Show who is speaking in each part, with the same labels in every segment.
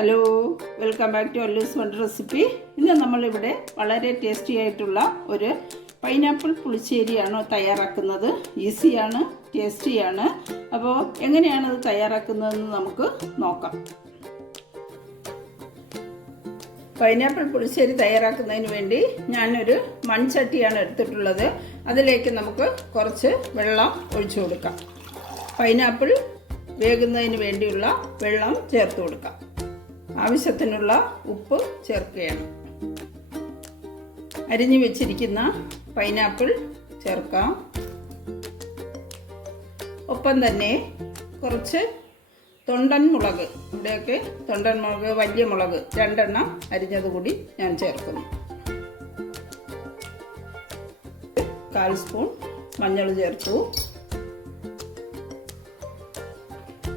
Speaker 1: Hello welcome back to അല്ലൂസ് one recipe. ഇന്ന് നമ്മളിവിടെ വളരെ ടേസ്റ്റി ആയിട്ടുള്ള ഒരു പൈനാപ്പിൾ പുളിശ്ശേരിയാണ് തയ്യാറാക്കുന്നത്. ഈസിയാണ് ടേസ്റ്റിയാണ്. അപ്പോൾ എങ്ങനെയാണ് അത് തയ്യാറാക്കുന്നതെന്ന് നമുക്ക് നോക്കാം. പൈനാപ്പിൾ പുളിശ്ശേരി തയ്യാറാക്കുന്നതിന് വേണ്ടി ഞാനൊരു മൺചട്ടിയാണ് എടുത്തിട്ടുള്ളത്. അതിലേക്ക് നമുക്ക് കുറച്ച് വെള്ളം ഒഴിച്ചു കൊടുക്കാം. പൈനാപ്പിൾ വേകുന്നതിന് വേണ്ടിയുള്ള വെള്ളം ചേർത്ത് കൊടുക്കാം. ആവശ്യത്തിനുള്ള ഉപ്പ് ചേർക്കുകയാണ്. അരിഞ്ഞു വെച്ചിരിക്കുന്ന പൈനാപ്പിൾ ചേർക്കാം. ഒപ്പം തന്നെ കുറച്ച് തൊണ്ടൻ മുളക് ഇവിടെയൊക്കെ തൊണ്ടൻ മുളക് വലിയ മുളക് രണ്ടെണ്ണം അരിഞ്ഞത് കൂടി ഞാൻ ചേർക്കുന്നു. കാൽ സ്പൂൺ മഞ്ഞൾ ചേർത്തു.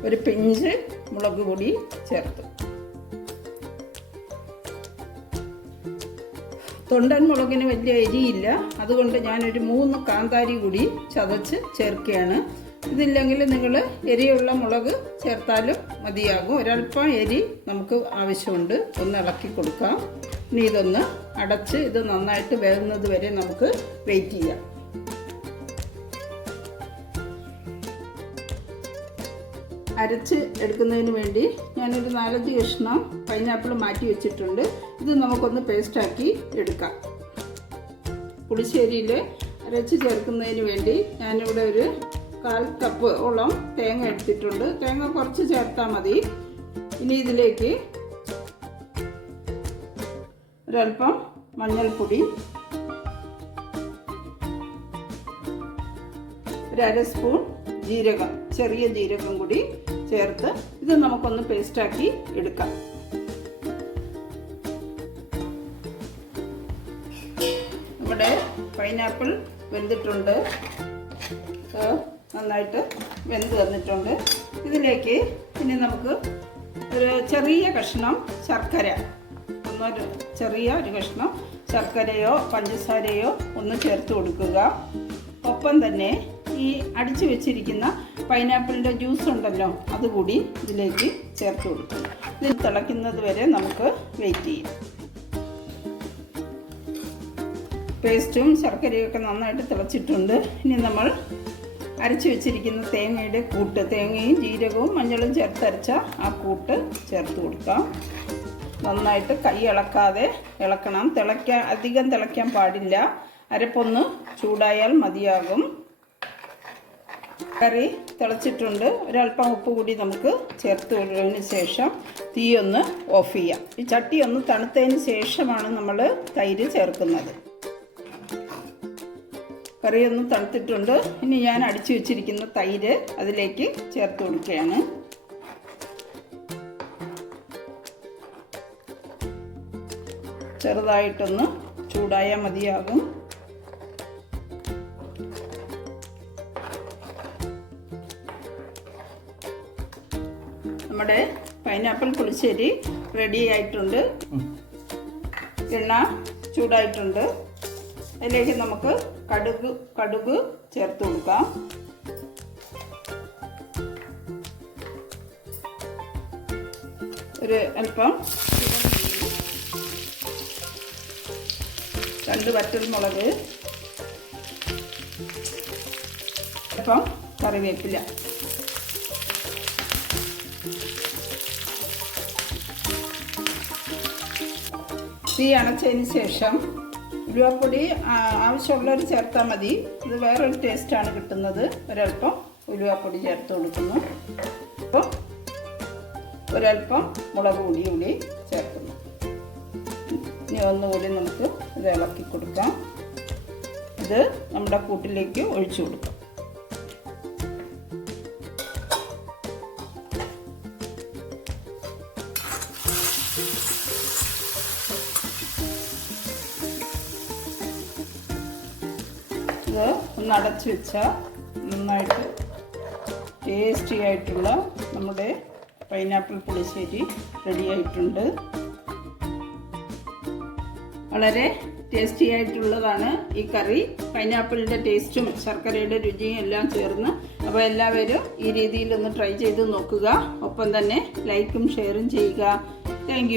Speaker 1: ഒരു പിഞ്ച് മുളക് പൊടി ചേർത്തു. തൊണ്ടൻ മുളകിന് വലിയ എരിയില്ല അതുകൊണ്ട് ഞാനൊരു മൂന്ന് കാന്താരി കൂടി ചതച്ച് ചേർക്കുകയാണ്. ഇതില്ലെങ്കിൽ നിങ്ങൾ എരിയുള്ള മുളക് ചേർത്താലും മതിയാകും. ഒരല്പം എരി നമുക്ക് ആവശ്യമുണ്ട്. ഒന്ന് ഇളക്കി കൊടുക്കാം. ഇനി ഇതൊന്ന് അടച്ച് ഇത് നന്നായിട്ട് വേകുന്നത് വരെ നമുക്ക് വെയിറ്റ് ചെയ്യാം. അരച്ച് എടുക്കുന്നതിന് വേണ്ടി ഞാനൊരു നാലഞ്ച് കഷ്ണം പൈനാപ്പിൾ മാറ്റി വെച്ചിട്ടുണ്ട്. ഇത് നമുക്കൊന്ന് പേസ്റ്റാക്കി എടുക്കാം. പുളിശ്ശേരിയിൽ അരച്ച് ചേർക്കുന്നതിന് വേണ്ടി ഞാനിവിടെ ഒരു കാൽ കപ്പ് ഓളം തേങ്ങ എടുത്തിട്ടുണ്ട്. തേങ്ങ കുറച്ച് ചേർത്താൽ മതി. ഇനി ഇതിലേക്ക് ഒരൽപ്പം മഞ്ഞൾപ്പൊടി ഒരു അര സ്പൂൺ ജീരകം ചെറിയ ജീരകം കൂടി ചേർത്ത് ഇത് നമുക്കൊന്ന് പേസ്റ്റാക്കി എടുക്കാം. നമ്മുടെ പൈനാപ്പിൾ വെന്തിട്ടുണ്ട്. നന്നായിട്ട് വെന്ത് വന്നിട്ടുണ്ട്. ഇതിലേക്ക് ഇനി നമുക്ക് ഒരു ചെറിയ കഷ്ണം ശർക്കര ഒന്നൊരു ചെറിയ ഒരു കഷ്ണം ശർക്കരയോ പഞ്ചസാരയോ ഒന്ന് ചേർത്ത് കൊടുക്കുക. ഒപ്പം തന്നെ ഈ അടിച്ചു വെച്ചിരിക്കുന്ന പൈനാപ്പിളിന്റെ ജ്യൂസ് ഉണ്ടല്ലോ അതുകൂടി ഇതിലേക്ക് ചേർത്ത് കൊടുക്കും. ഇത് തിളയ്ക്കുന്നത് വരെ നമുക്ക് വെയിറ്റ് ചെയ്യാം. പേസ്റ്റും ശർക്കരയും ഒക്കെ നന്നായിട്ട് തിളച്ചിട്ടുണ്ട്. ഇനി നമ്മൾ അരച്ചു വെച്ചിരിക്കുന്ന തേങ്ങയുടെ കൂട്ട് തേങ്ങയും ജീരകവും മഞ്ഞളും ചേർത്തരച്ച ആ കൂട്ട് ചേർത്ത് കൊടുക്കാം. നന്നായിട്ട് കൈ ഇളക്കാതെ ഇളക്കണം. തിളയ്ക്കാൻ അധികം തിളയ്ക്കാൻ പാടില്ല. അരപ്പൊന്ന് ചൂടായാൽ മതിയാകും. കറി തിളച്ചിട്ടുണ്ട്. ഒരല്പം ഉപ്പ് കൂടി നമുക്ക് ചേർത്ത് കൊടുത്തതിന് ശേഷം തീ ഒന്ന് ഓഫ് ചെയ്യാം. ഈ ചട്ടി ഒന്ന് തണുത്തതിന് ശേഷമാണ് നമ്മൾ തൈര് ചേർക്കുന്നത്. കറി ഒന്ന് തണുത്തിട്ടുണ്ട്. ഇനി ഞാൻ അടിച്ചു വെച്ചിരിക്കുന്ന തൈര് അതിലേക്ക് ചേർത്ത് കൊടുക്കുകയാണ്. ചെറുതായിട്ടൊന്ന് ചൂടായാൽ മതിയാകും. നമ്മുടെ പൈനാപ്പിൾ പുളിശ്ശേരി റെഡി ആയിട്ടുണ്ട്. എണ്ണ ചൂടായിട്ടുണ്ട്. അതിലേക്ക് നമുക്ക് കടുക് കടുക് ചേർത്ത് കൊടുക്കാം. ഒരു അല്പം രണ്ട് വറ്റൽ മുളക് അല്പം കറിവേപ്പില. തീ അണച്ചതിന് ശേഷം ഉലുവപ്പൊടി ആവശ്യമുള്ളവർ ചേർത്താൽ മതി. ഇത് വേറൊരു ടേസ്റ്റാണ് കിട്ടുന്നത്. ഒരൽപ്പം ഉലുവപ്പൊടി ചേർത്ത് കൊടുക്കുന്നു. അപ്പോൾ ഒരൽപ്പം മുളക് പൊടി കൂടി ചേർക്കുന്നു. ഇനി ഒന്നുകൂടി നമുക്ക് ഇത് ഇളക്കി കൊടുക്കാം. ഇത് നമ്മുടെ കൂട്ടിലേക്ക് ഒഴിച്ചു കൊടുക്കാം. ഇത് ഒന്ന് അടച്ചു വെച്ചാൽ നന്നായിട്ട് ടേസ്റ്റി ആയിട്ടുള്ള നമ്മുടെ പൈനാപ്പിൾ പുളിശ്ശേരി റെഡി ആയിട്ടുണ്ട്. വളരെ ടേസ്റ്റി ആയിട്ടുള്ളതാണ് ഈ കറി. പൈനാപ്പിളിന്റെ ടേസ്റ്റും ശർക്കരയുടെ രുചിയും എല്ലാം ചേർന്ന് അപ്പോൾ എല്ലാവരും ഈ രീതിയിൽ ഒന്ന് ട്രൈ ചെയ്ത് നോക്കുക. ഒപ്പം തന്നെ ലൈക്കും ഷെയറും ചെയ്യുക. താങ്ക്